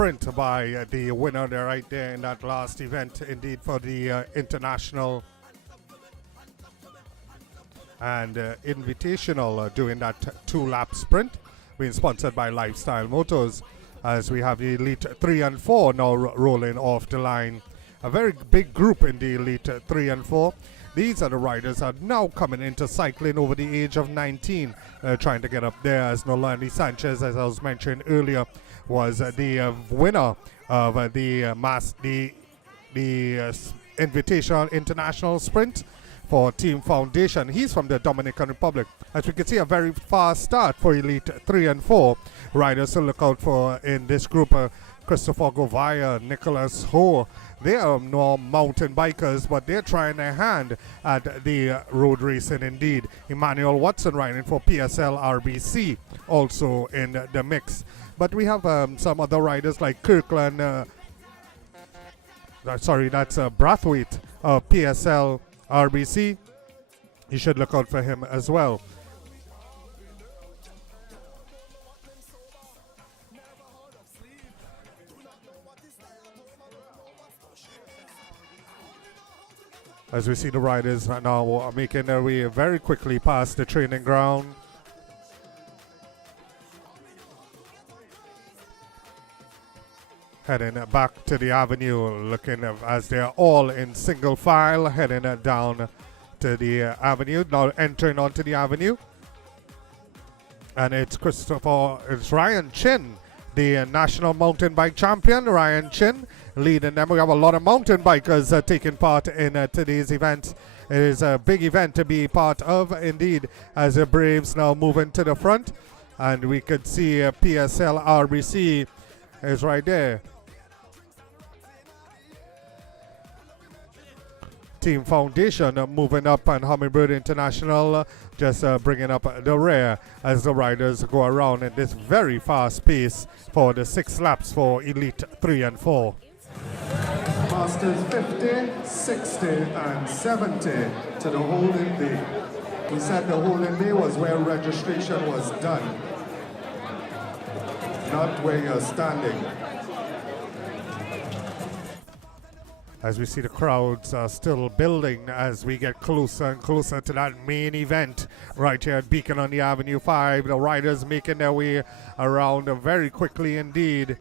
sprint by the winner there right there in that last event, indeed, for the international and invitational doing that 2-lap sprint, being sponsored by Lifestyle Motors, as we have the Elite 3 and 4 now rolling off the line. A very big group in the Elite 3 and 4. These are the riders that are now coming into cycling over the age of 19, trying to get up there, as Nolani Sanchez, as I was mentioning earlier, was the winner of the Invitational International Sprint for Team Foundation. He's from the Dominican Republic. As we can see, a very fast start for Elite 3 and 4 riders to look out for in this group. Christopher Govaya, Nicholas Ho. They are no mountain bikers, but they're trying their hand at the road racing indeed. Emmanuel Watson riding for PSL RBC also in the mix. But we have some other riders like Kirkland, that's Brathwaite of PSL RBC. You should look out for him as well. As we see the riders now making their way very quickly past the training ground. Heading back to the avenue, looking as they're all in single file, heading down to the avenue, now entering onto the avenue. And it's Ryan Chin, the national mountain bike champion. Ryan Chin leading them. We have a lot of mountain bikers taking part in today's event. It is a big event to be part of indeed, as the Braves now moving to the front. And we could see PSL RBC is right there. Team Foundation moving up, and Hummingbird International just bringing up the rear as the riders go around in this very fast pace for the 6 laps for Elite 3 and 4. Masters 50, 60 and 70 to the holding day. We said the holding day was where registration was done, not where you're standing. As we see the crowds are still building as we get closer and closer to that main event right here at Beacon on the Avenue 5. The riders making their way around very quickly indeed.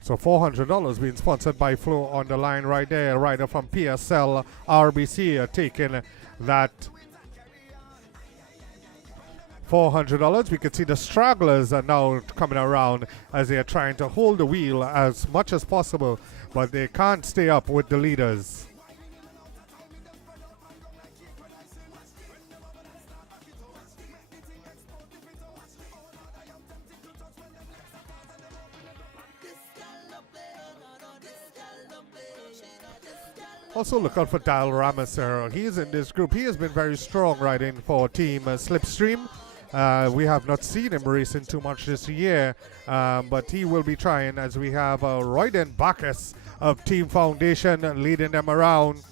So $400 being sponsored by Flow on the line right there. A rider from PSL RBC taking that $400. We can see the stragglers are now coming around as they are trying to hold the wheel as much as possible, but they can't stay up with the leaders. Also look out for Dal Ramasero. He is in this group. He has been very strong riding for Team Slipstream. We have not seen him racing too much this year, but he will be trying, as we have Royden Bacchus of Team Foundation leading them around.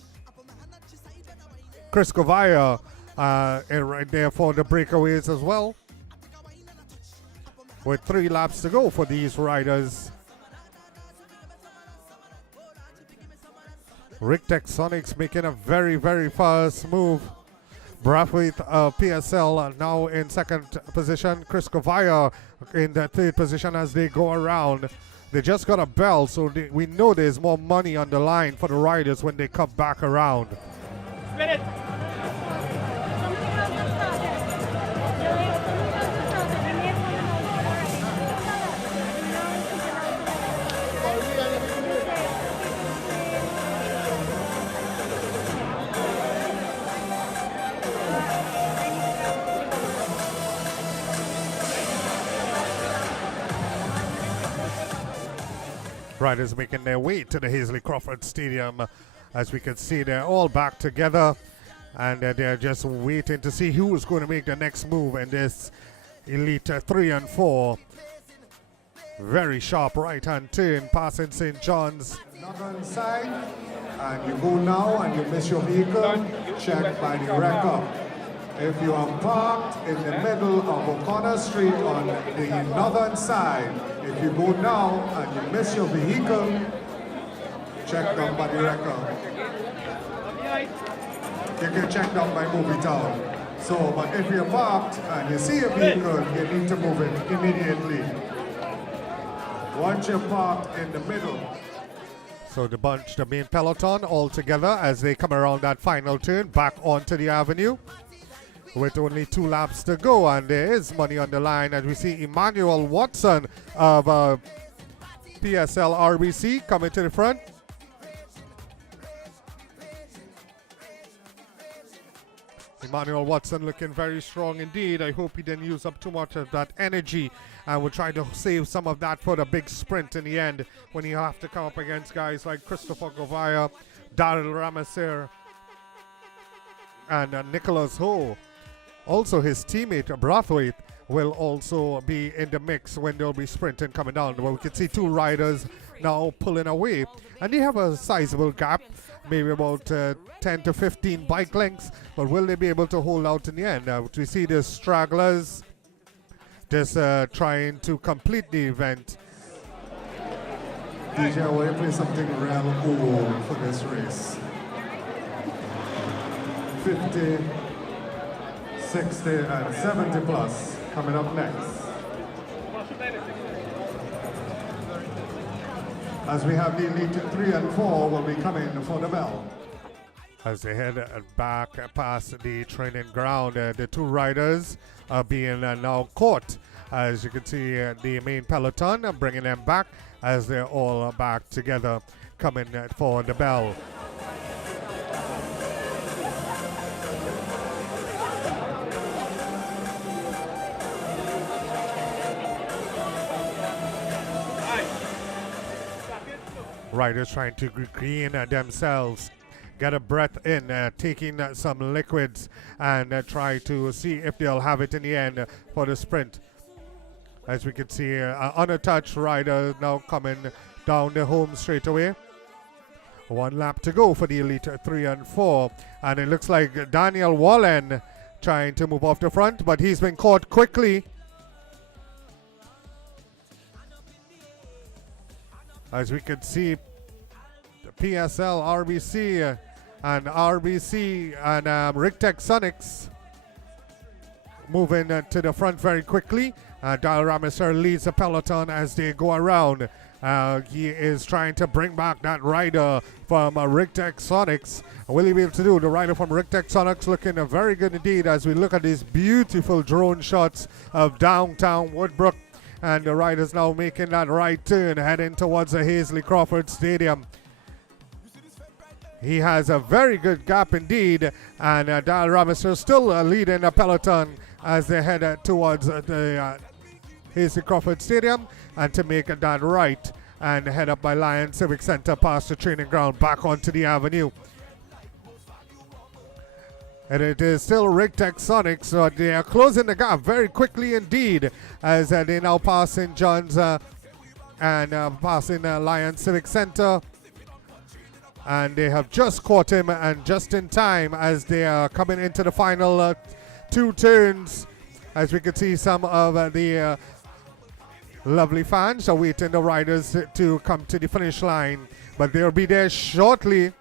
Chris Govaya right there for the breakaways as well, with 3 laps to go for these riders. Rick Texonics making a very, very fast move. Brathwaite PSL now in 2nd position. Chris Govaya in the 3rd position as they go around. They just got a bell, so we know there's more money on the line for the riders when they come back around. Spin it. Riders making their way to the Hazley Crawford Stadium. As we can see, they're all back together, and they're just waiting to see who is going to make the next move in this Elite 3 and 4. Very sharp right-hand turn, passing St. John's. Northern side, and you go now and you miss your vehicle, check by the wrecker. If you are parked in the middle of O'Connor Street on the northern side, if you go now and you miss your vehicle, check down by the wrecker. You can check down by Movie Town. So, but if you're parked and you see a vehicle, you need to move it immediately. Once you're parked in the middle. So the main peloton all together as they come around that final turn back onto the avenue with only 2 laps to go, and there is money on the line as we see Emmanuel Watson of PSL RBC coming to the front. Emmanuel Watson looking very strong indeed. I hope he didn't use up too much of that energy, and we'll try to save some of that for the big sprint in the end when you have to come up against guys like Christopher Govaya, Daryl Ramasir, and Nicholas Ho. Also his teammate Brathwaite will also be in the mix when they'll be sprinting coming down. Well, we can see 2 riders now pulling away, and they have a sizable gap, maybe about 10 to 15 bike lengths, but will they be able to hold out in the end? We see the stragglers just trying to complete the event. DJ, I want to play something real cool for this race. 50, 60, and 70 plus coming up next. As we have the Elite 3 and 4 will be coming for the bell. As they head back past the training ground, the 2 riders are being now caught. As you can see, the main peloton bringing them back as they're all back together coming for the bell. Riders trying to regain themselves, get a breath in, taking some liquids, and try to see if they'll have it in the end for the sprint. As we can see, unattached rider now coming down the home straight away. 1 lap to go for the Elite 3 and 4, and it looks like Daniel Wallen trying to move off the front, but he's been caught quickly. As we can see, the PSL, RBC, and RBC and Rigtech Sonics moving to the front very quickly. Daryl Ramasir leads the peloton as they go around. He is trying to bring back that rider from Rigtech Sonics. Will he be able to do? The rider from Rigtech Sonics looking very good indeed as we look at these beautiful drone shots of downtown Woodbrook. And the rider's now making that right turn, heading towards the Hazley Crawford Stadium. He has a very good gap indeed, and Daryl Ramasir still leading the peloton as they head towards the Hazley Crawford Stadium, and to make that right and head up by Lion Civic Center past the training ground back onto the avenue. And it is still Rigtech Sonics, so they are closing the gap very quickly indeed as they now pass St. John's and passing Lion Civic Center. And they have just caught him, and just in time as they are coming into the final 2 turns. As we can see, some of the lovely fans are waiting the riders to come to the finish line, but they'll be there shortly.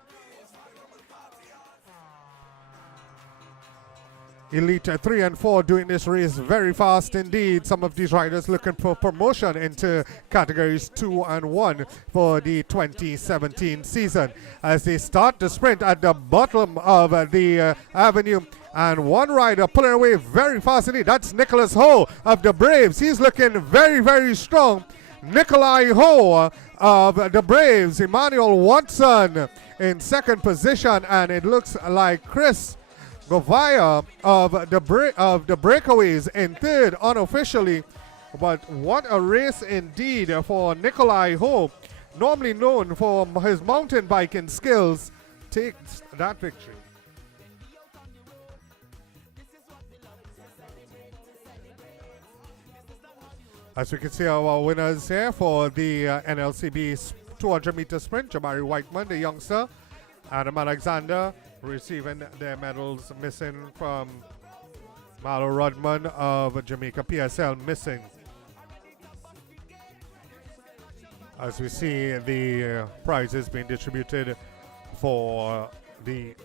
Elite 3 and 4 doing this race very fast indeed. Some of these riders looking for promotion into categories 2 and 1 for the 2017 season as they start the sprint at the bottom of the avenue. And one rider pulling away very fast indeed. That's Nicholas Ho of the Braves. He's looking very, very strong. Nikolai Ho of the Braves. Emmanuel Watson in second position, and it looks like Chris Govaya of the Breakaways in third unofficially. But what a race indeed for Nikolai Ho, normally known for his mountain biking skills, takes that victory. As we can see, our winners here for the NLCB 200 meter sprint, Jamari Whiteman, the youngster, Adam Alexander, receiving their medals, missing from Marlo Rodman of Jamaica PSL, missing. As we see the prizes being distributed for the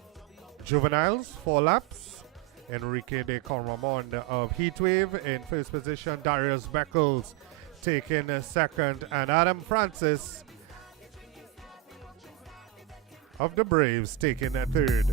juveniles, 4 laps. Enrique de Conramond of Heatwave in first position, Darius Beckles taking second, and Adam Francis of the Braves taking third.